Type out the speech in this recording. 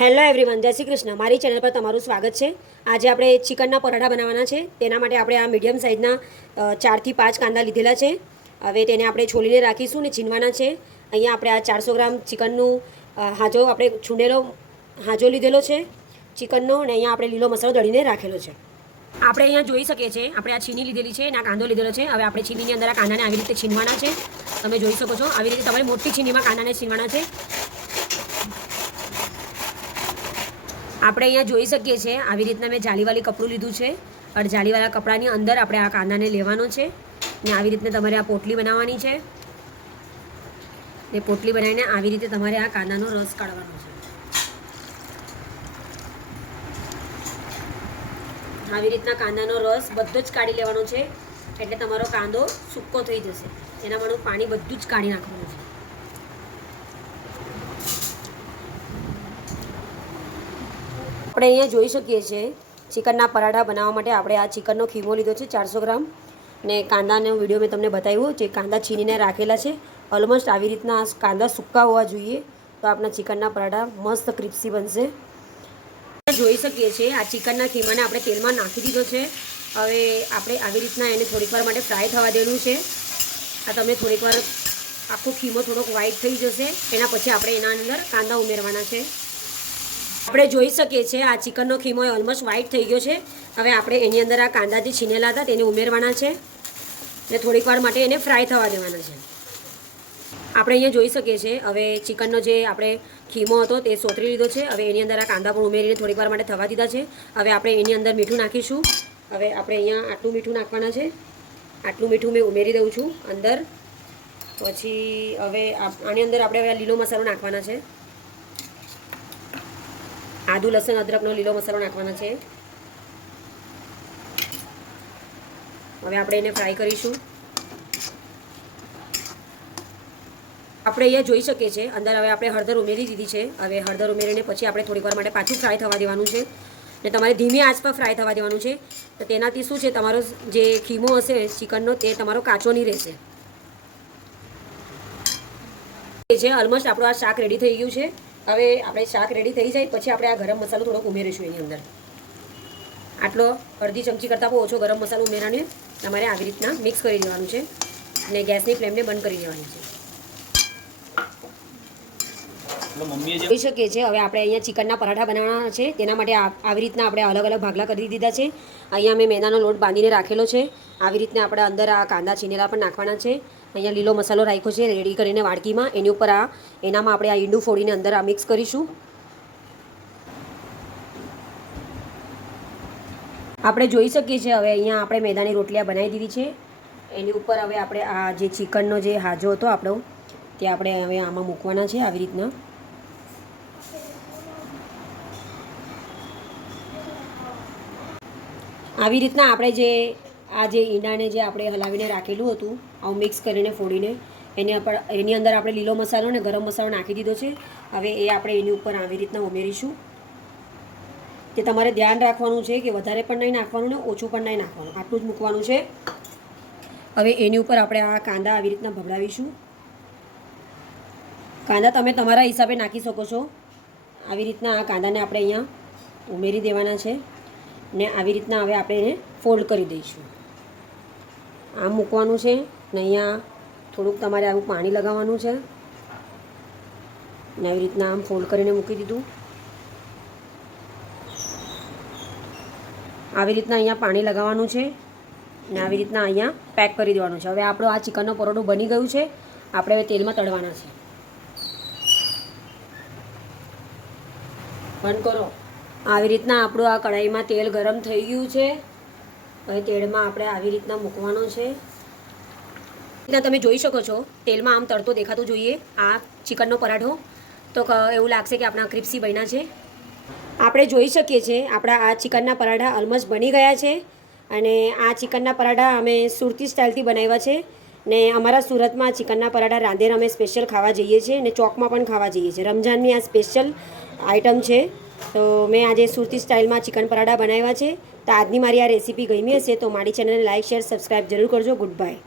Hello everyone, જય શ્રી કૃષ્ણ. મારી channel પર તમારું સ્વાગત છે. આજે આપણે ચિકનના પરાઠા બનાવવાના છે. તેના માટે આપણે આ મીડિયમ સાઇઝના 4 થી 5 કાંદા લીધેલા છે. હવે તેને આપણે છોલીને રાખીશું ને છીનવાના છે. અહીંયા આપણે આ 400 ગ્રામ ચિકનનું હાજો આપણે છૂંદેલો હાજો લીધેલો છે ચિકનનો, અને અહીંયા આપણે લીલો મસાલો દળીને રાખેલો છે. આપણે અહીંયા જોઈ શકીએ છીએ, આપણે આ છીની લીધેલી છે અને આ કાંદો લીધેલો છે. હવે આપણે છીનીની અંદર આ કાંદાને આવી રીતે છીનવાના છે. તમે જોઈ શકો છો, આવી રીતે તમારે મોટી છીનીમાં કાંદાને છીનવાના છે. આપણે અહીંયા જોઈ શકીએ છીએ, આવી રીતના મેં જાળીવાળી કપડું લીધું છે. અને જાળીવાળા કપડાની અંદર આપણે આ કાંદાને લેવાનો છે ને આવી રીતે તમારે આ પોટલી બનાવવાની છે. એ પોટલી બનાવીને આવી રીતે તમારે આ કાંદાનો રસ કાઢવાનો છે. આવી રીતના કાંદાનો રસ બધો જ કાઢી લેવાનો છે, એટલે તમારો કાંદો સૂકો થઈ જશે. એનામાંનું પાણી બધું જ કાઢી નાખવાનું છે. આપણે અહીંયા જોઈ શકીએ છીએ, ચિકનના પરાઠા બનાવવા માટે આપણે આ ચિકનનો ખીમો લીધો છે 400 ગ્રામ, ને કાંદાનો વિડીયો મેં તમને બતાવ્યું. જે કાંદા છીનીને રાખેલા છે, ઓલમોસ્ટ આવી રીતના કાંદા સૂકા હોવા જોઈએ, તો આપણા ચિકનના પરાઠા મસ્ત ક્રિસ્પી બનશે. જોઈ શકીએ છીએ, આ ચિકનના ખીમાને આપણે તેલમાં નાખી દીધો છે. હવે આપણે આવી રીતના એને થોડીક વાર માટે ફ્રાય થવા દેવું છે. આ તમે થોડીક વાર આખો ખીમો થોડોક વ્હાઈટ થઈ જશે, એના પછી આપણે એના અંદર કાંદા ઉમેરવાના છે. આપણે જોઈ શકીએ છીએ, આ ચિકનનો ખીમો ઓલમોસ્ટ વ્હાઈટ થઈ ગયો છે. હવે આપણે એની અંદર આ કાંદા જે છીનેલા હતા તેને ઉમેરવાના છે અને થોડીક વાર માટે એને ફ્રાય થવા દેવાના છે. આપણે અહીંયા જોઈ શકીએ છીએ, હવે ચિકનનો જે આપણે ખીમો હતો તે સોતરી લીધો છે. હવે એની અંદર આ કાંદા પણ ઉમેરીને થોડીક વાર માટે થવા દીધા છે. હવે આપણે એની અંદર મીઠું નાખીશું. હવે આપણે અહીંયા આટલું મીઠું નાખવાના છે. આટલું મીઠું મેં ઉમેરી દઉં છું અંદર. પછી હવે આની અંદર આપણે હવે લીલો મસાલો નાખવાના છે. આદુ લસણ અદરકનો લીલો મસાલો નાખવાનો છે. હવે આપણે એને ફ્રાય કરીશું. આપણે અહીંયા જોઈ શકીએ છીએ, અંદર હવે આપણે હળદર ઉમેરી દીધી છે. હવે હળદર ઉમેરીને પછી આપણે થોડીક વાર માટે પાછું ફ્રાય થવા દેવાનું છે, ને તમારે ધીમી આંચ પર ફ્રાય થવા દેવાનું છે. તો તેનાથી શું છે, તમારો જે ખીમો હશે ચિકનનો તે તમારો કાચો નહીં રહેશે. ઓલમોસ્ટ આપણું આ શાક રેડી થઈ ગયું છે. હવે આપણે શાક રેડી થઈ જાય પછી આપણે આ ગરમ મસાલો થોડોક ઉમેરીશું એની અંદર. આટલો અડધી ચમચી કરતાં બહુ ઓછો ગરમ મસાલો ઉમેરવાનો તમારે આવી રીતના મિક્સ કરી દેવાનું છે અને ગેસની ફ્લેમને બંધ કરી દેવાની છે. જોઈ શકીએ છીએ, હવે આપણે અહીંયા ચિકનના પરાઠા બનાવવાના છે. તેના માટે આવી રીતના આપણે અલગ અલગ ભાગલા કરી દીધા છે. અહીંયા મેં મેદાનો લોટ બાંધીને રાખેલો છે. આવી રીતના આપણે અંદર આ કાંદા છીનેલા પણ નાખવાના છે. અહીંયા લીલો મસાલો રાખ્યો છે રેડી કરીને વાડકીમાં. એની ઉપર એનામાં આપણે આ ઈંડું ફોડીને અંદર આ મિક્સ કરીશું. આપણે જોઈ શકીએ છીએ, હવે અહીંયા આપણે મેદાની રોટલીયા બનાવી દીધી છે. એની ઉપર હવે આપણે આ જે ચિકનનો જે હાજો હતો આપણો તે આપણે હવે આમાં મૂકવાના છે. આવી રીતના આપણે જે આ જે ઈંડાને જે આપણે હલાવીને રાખેલું હતું આવું મિક્સ કરીને ફોડીને એની અંદર આપણે લીલો મસાલો અને ગરમ મસાલો નાખી દીધો છે. હવે એ આપણે એની ઉપર આવી રીતના ઉમેરીશું. તે તમારે ધ્યાન રાખવાનું છે કે વધારે પણ નહીં નાખવાનું ને ઓછું પણ નહીં નાખવાનું, આટલું જ મૂકવાનું છે. હવે એની ઉપર આપણે આ કાંદા આવી રીતના ભભરાવીશું. કાંદા તમે તમારા હિસાબે નાખી શકો છો. આવી રીતના આ કાંદાને આપણે અહીંયા ઉમેરી દેવાના છે ને આવી રીતના હવે આપણે એને ફોલ્ડ કરી દઈશું. આમ મૂકવાનું છે ને અહીંયા થોડુંક તમારે આવું પાણી લગાવવાનું છે ને આવી રીતના આમ ફોલ્ડ કરીને મૂકી દીધું. આવી રીતના અહીંયા પાણી લગાવવાનું છે ને આવી રીતના અહીંયા પેક કરી દેવાનું છે. હવે આપણો આ ચિકનનો પરોઠું બની ગયું છે. આપણે હવે તેલમાં તળવાના છે. બંધ કરો. આવી રીતના આપણું આ કઢાઈમાં તેલ ગરમ થઈ ગયું છે. હવે તેલમાં આપણે આવી રીતના મૂકવાનો છે. રીતના તમે જોઈ શકો છો, તેલમાં આમ તળતો દેખાતો જોઈએ આ ચિકનનો પરાઠો, તો એવું લાગશે કે આપણા ક્રિસ્પી બન્યા છે. આપણે જોઈ શકીએ છીએ આપણા આ ચિકનના પરાઠા ઓલમોસ્ટ બની ગયા છે. અને આ ચિકનના પરાઠા અમે સુરતી સ્ટાઇલથી બનાવ્યા છે ને અમારા સુરતમાં ચિકનના પરાઠા રાંધેર અમે સ્પેશિયલ ખાવા જઈએ છીએ અને ચોકમાં પણ ખાવા જઈએ છીએ. રમઝાનની આ સ્પેશિયલ આઇટમ છે. તો મેં આજે સુરતી સ્ટાઇલમાં ચિકન પરાઠા બનાવ્યા છે. તો આજની મારી આ રેસીપી ગમી હશે તો મારી ચેનલને લાઇક શેર સબસ્ક્રાઈબ જરૂર કરજો. Good bye.